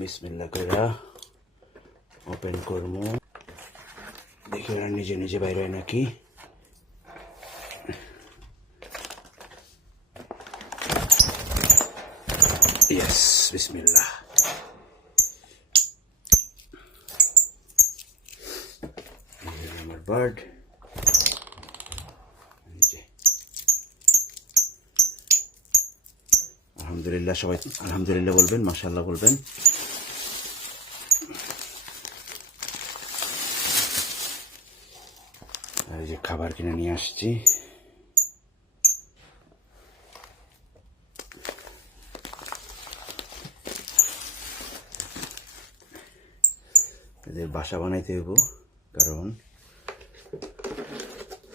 বিসমিল্লাহ কইরা ওপেন করবো, দেখি ওরা নিজে নিজে বাইরে হয় নাকি। ইয়েস, বিসমিল্লাহ। আমার বার্ড আলহামদুলিল্লাহ, সবাই আলহামদুলিল্লাহ বলবেন, মাশাআল্লাহ বলবেন। আর এই যে খাবার কিনে নিয়ে আসছি, এদের বাসা বানাইতে হইব, কারণ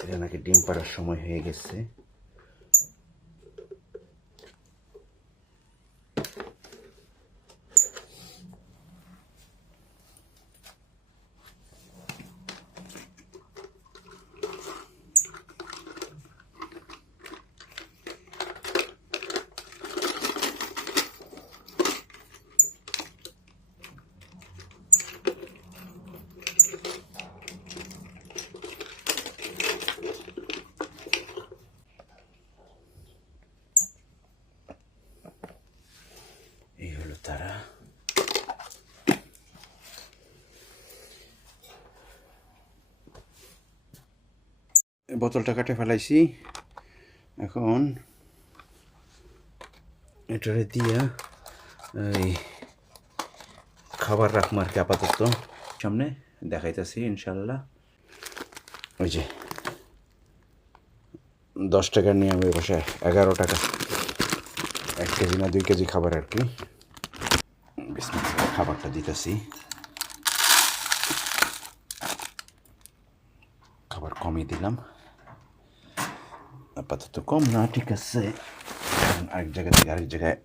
এটা নাকি ডিম পাড়ার সময় হয়ে গেছে। এই হলো তারা। বোতলটা কাটে ফেলাইছি, এখন এটারে দিয়া এই খাবার রাখবো আর কি। আপাতত সামনে দেখাইতেছি ইনশাল্লাহ। ওই যে 10 টাকা নিয়ে আমি বসে 11 টাকা, 1 কেজি না 2 কেজি খাবার আর কি। খাবারটা দিতেছি, খাবার কমই দিলাম, আপাতত কম না, ঠিক আছে। আরেক জায়গা থেকে আরেক জায়গায়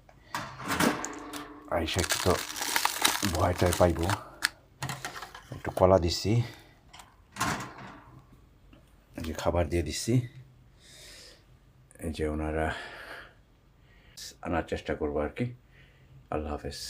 আইসা একটু তো ভয়টায় পাইব। একটু কলা দিছি, এই যে খাবার দিয়ে দিচ্ছি, এই যে ওনারা আনার চেষ্টা করবো আর কি। আল্লাহ হাফেজ।